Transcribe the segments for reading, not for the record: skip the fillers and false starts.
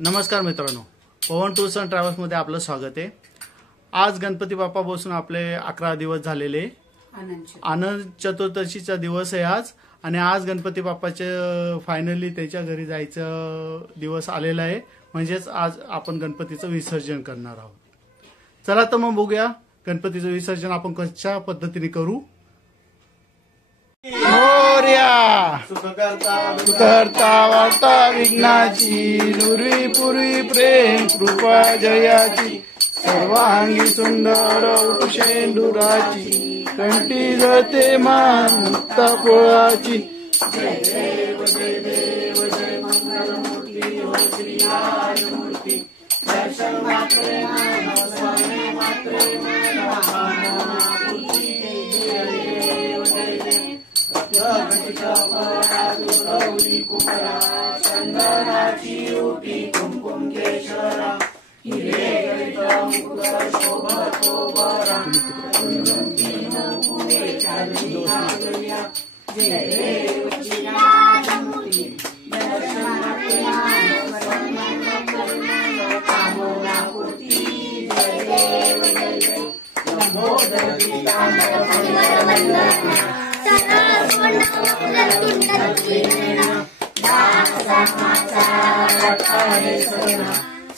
नमस्कार मित्रांनो, पवन tours and travels मध्ये आपलं स्वागत आहे। आज गणपती बाप्पा बसून आपले 11 दिवस झालेले, आनंद चतुर्दशीचा दिवस आहे आज। आणि आज गणपती बाप्पाचे फायनली त्याच्या घरी जायचं दिवस आलेला आहे, म्हणजेच आज आपण गणपतीचं विसर्जन करणार आहोत। चला तर मग बघूया गणपतीचं विसर्जन आपण कशा पद्धतीने करू। मोरया सुखकर्ता वार्ता विघ्नाची, नुरी पुरी प्रेम कृपा जयाची, सर्वांगी सुंदर उपेंदुराची, कंठी जळते मान मुक्ता पोळाची। जय देव जय देव जय मंगलमूर्ती हो श्रीराजमूर्ती, दर्शन मात्रे मान स्वामी मात्रे गौरी कुमारा, चंदनाची उटी कुमकुम केशरा, हिरे गळित मुकुट शोभतो बरा, जय देव श्रीराजमूर्ती, दर्शनार्थे कामनापूर्ती, जय देव जय जय लंबोदर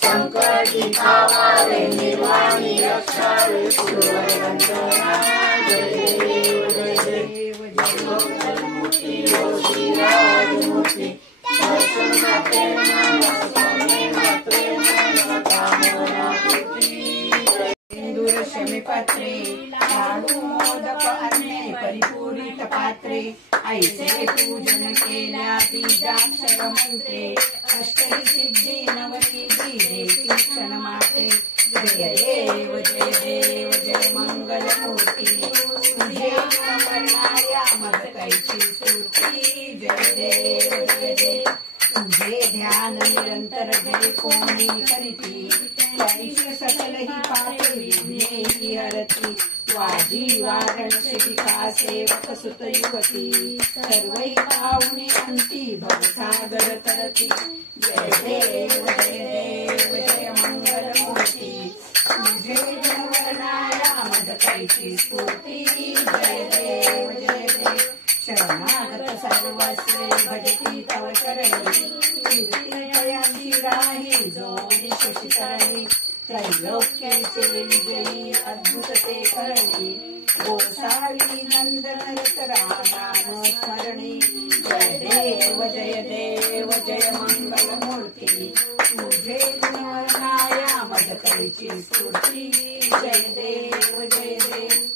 संकटी पावावे निर्वाणी रक्षावे पूर्ववंदना, जय देव जय देव जय मंगलमूर्ती हो श्रीराजमूर्ती, दर्शन मात्रे मान स्वामी मात्रे मान कामनापूर्ती, सिंदूर शमीपात्रे लाडू मोदक अन्ने परिपूरित पात्रे, ऐसे पूजन केल्या बीजाक्षर मंत्रे, अष्टही सिद्धी नवसिद्धी देती क्षण मात्रे, जय देव जय देव जय मंगलमूर्ती, तुझे वर्णाया मदकैची स्फूर्ती, जय देव जय देव तुझे ध्यान निरंतर जय कोणी करीती, त्यांची सकलही पापे विघ्ने हरती, वाजी वारण शिखा सेवक सुत युवती, सर्वही पाहुणे अंती भवसागर तरती, जय देव जय देव जय मंगलमूर्ती, तुझे वर्णाया मदकैची स्फूर्ती, जय देव जय देव शरणागत सर्वस्वे भजती तव चरणी, कीर्ती राही जोडी शशिकरणी, त्रैलोक्याचे विजयी अद्भुत ते करणी, गोसावी नंदन नाम स्मरणी, जय देव जय देव जय मंगलमूर्ती, तुझे गुणवर्णाया मदकैची स्फूर्ती, जय देव जय देव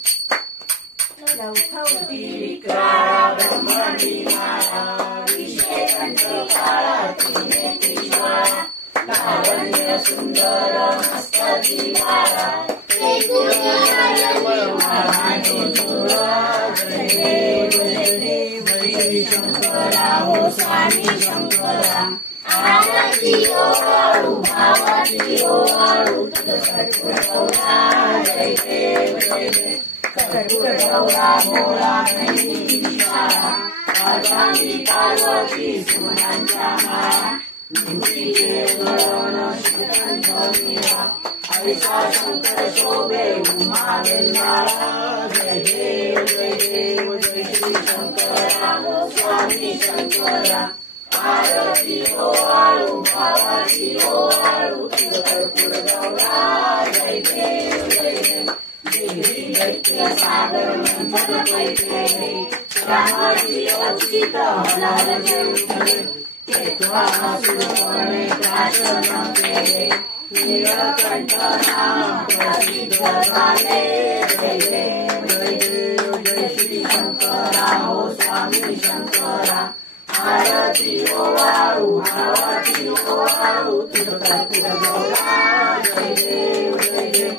लौठवती विक्राळा ब्रह्मणी माळा, विषयकंठी काळा तिने त्रिज्वाळा, लावण्य सुंदर मस्तकी वाळा, जय देव जय देव जय शंकरा हो स्वामी शंकरा, आरती ओवाळू भावाची ओवाळू कर्पूर गौरा, जय देव जय देव कर्पूर गौरा भोळा नैनी विशाळा, पार्वती पार्वती सुमनांच्या माळा, मूर्तीचे गळण श्रीकंठ मीरा, ऐसा शंकर शोभे उमा वेलमाळा, जय देव जय देव जय श्री शंकरा हो स्वामी शंकरा, आरती ओवाळू भावाची ओवाळू कर्पूर गौरा, जय देव जय देव देवी दैत्य सागर मंथन कैकेले, रामाची अच्युत हलाल जेवले, केतवासुरपणे शासन केले, नीलकंठ नाम प्रसिद्ध झाले, जय देव जय देव जय श्री शंकरा हो स्वामी शंकरा, आरती ओवाळू भावाची ओवाळू कर्पूर गौरा, जय देव जय देव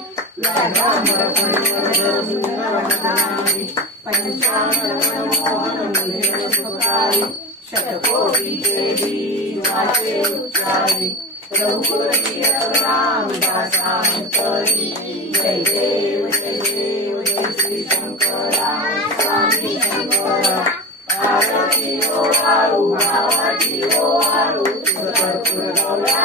पंचामृत मोहन मुले सुखारी, शतकोटी देवी वाचे उच्चारी, रघुपती रामदासांतरी, जय देव जय श्री शंकरा स्वामी शंकरा, आरती ओवाळू भावाची ओवाळू कर्पूर गौरा,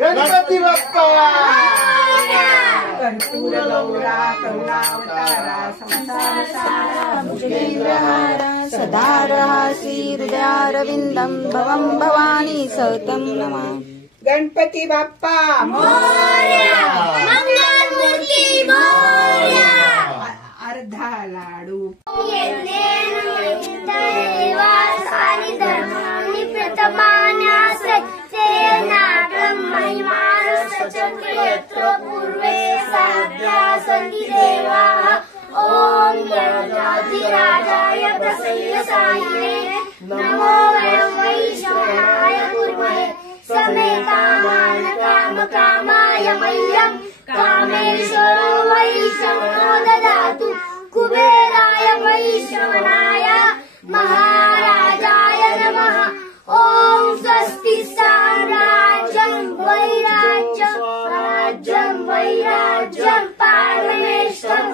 गणपती बाप्पा कर्पूर गौरा करुणावतारा संसार सारा भुजगेंद्रहारा सदा रहासी हृदयारविंदम भवं भवानी सततं नमामि। गणपती बाप्पा मोरया, मंगलमूर्ती मोरया। अर्धा लाडू पूर्वे साध्या सन्ति देवाः ॐ गणपतिराजाय प्रसय्यसायिने नमो वयं वैष्णवाय कुर्महे समे कामान् कामकामाय मह्यं कामेश्वरो वैष्णवो ददातु कुबेराय वैष्णवनाय महाराजाय नमः। ॐ स्वस्ति साम्राज्यं वैराज्यं राज्यं वैराज्यं पारमेश्वरं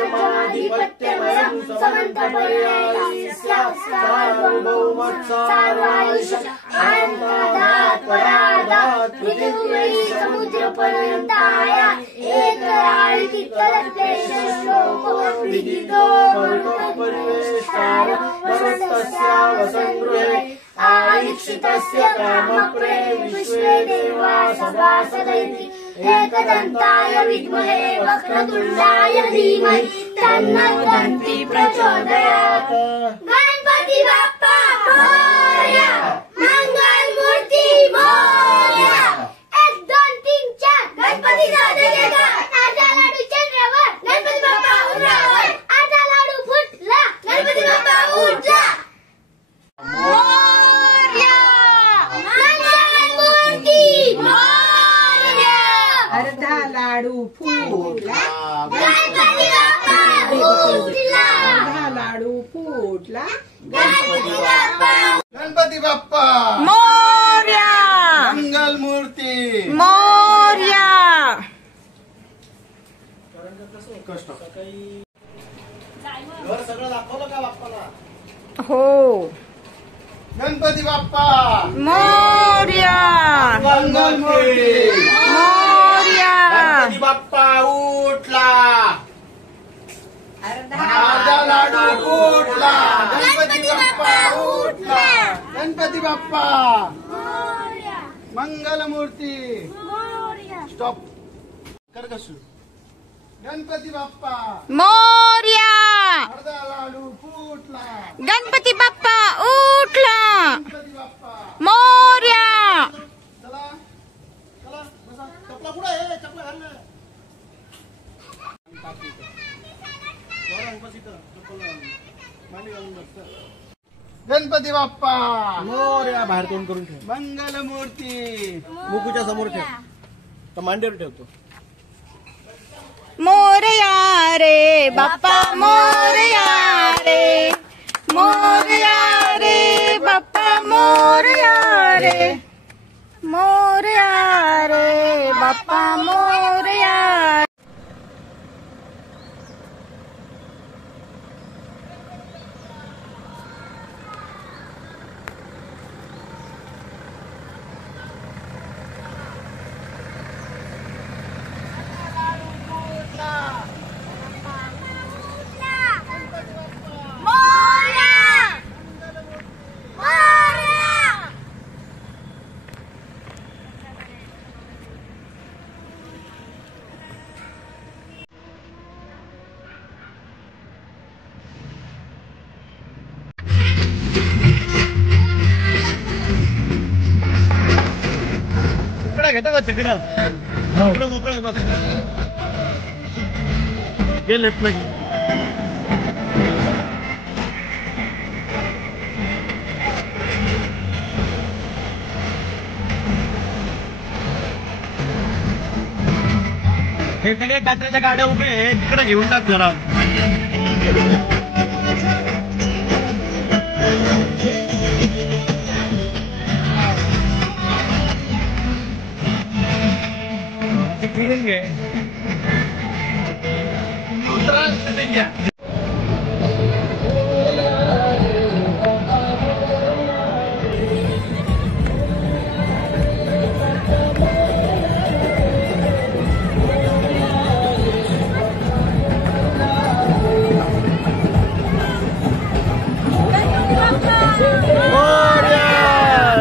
राज्यमाधिपत्यमयं समन्तपर्ययस्य सार्वभौमत्सार्वायुष अनन्तात् परादात् पृथिवी समुद्रपर्यन्ताय एकराळिति तदक्लेशः श्लोको विदितो मरुतपरिवेष्टार वसन्तस्यावसङ्गृहे आईक्षितस्य कामप्रे विश्वे देवा सभासदैति एकदन्ताय विद्महे वक्रतुण्डाय धीमहि तन्नो दन्ति प्रचोदयात्। गणपति बाप्पा मोरया, मंगलमूर्ती मोरया। 1 2 3 4 गणपती दादा आजा लाडू चंद्रावर गणपती बाप्पा उरावर आजा लाडू फुटला गणपती बाप्पा उठला। मोरया, मंगलमूर्ती मोरया। अर्धा लाडू फुटला गणपती बाप्पा उठला। अर्धा लाडू फुटला गणपती बाप्पा गणपती बाप्पा मोरया, मंगलमूर्ती मोरया। कष्ट घर सगळं दाखवलं का बाप्पाला? हो गणपती बाप्पा मोरया, मंगलमूर्ती मोरया। गणपती बाप्पा उठला अर्धा माझा लाडू गणपती बाप्पा मंगलमूर्ती स्टॉप कर कसू गणपती बाप्पा मोरया. अर्धा लाडू फुटला गणपती बाप्पा उठला. गणपती बाप्पा मोरया. चला चला बसा चपला कुठे आहे चपला घाल ना गणपती बाप्पा मोरया. बाहेर तोंड करून ठेव. मंगलमूर्ती मुकुच्या समोर ठेव. तर मांडीवर ठेवतो. मोरया रे बाप्पा मोरया रे. मोरया रे बाप्पा मोरया रे. मोरया रे बाप्पा मोरया. घेता का तिकडं गेले हे सगळे कचऱ्याच्या गाड्या उभे आहे तिकडे घेऊन टाक जरा.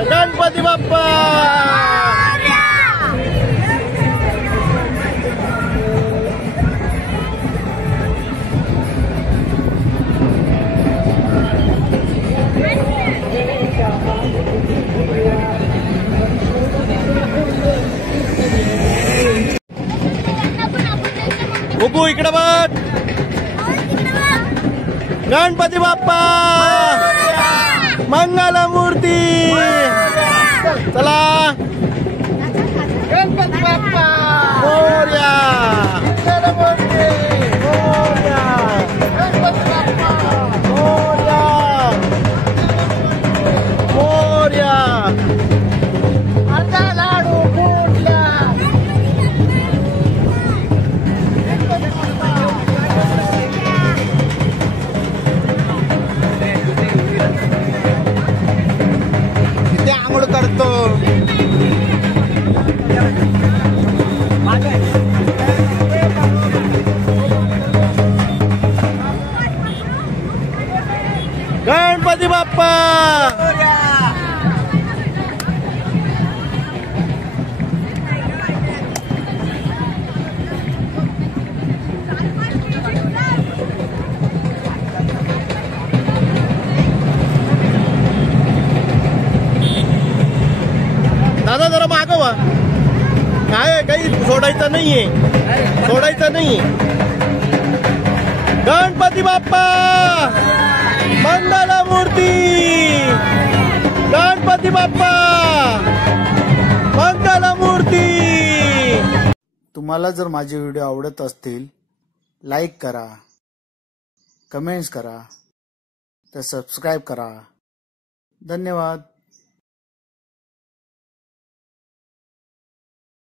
गणपती बाप्पा बघू इकडे बघ. गणपती बाप्पा मंगलमूर्ती. चला गणपती बाप्पा मोरया. मंगलमूर्ती मोरया. गणपती बाप्पा मोरया. मोरया. अर्धा लाडू फुटला इथे आंघोळ करतो. गणपती बाप्पा दादा जरा मागवा. काय काही सोडायचं नाहीये. सोडायचं नाहीये. गणपती बाप्पा मंगलमूर्ती. गणपती बाप्पा मंगलमूर्ती. तुम्हाला जर माझे व्हिडिओ आवडत असतील लाईक करा, कमेंट्स करा, तर सबस्क्राईब करा. धन्यवाद.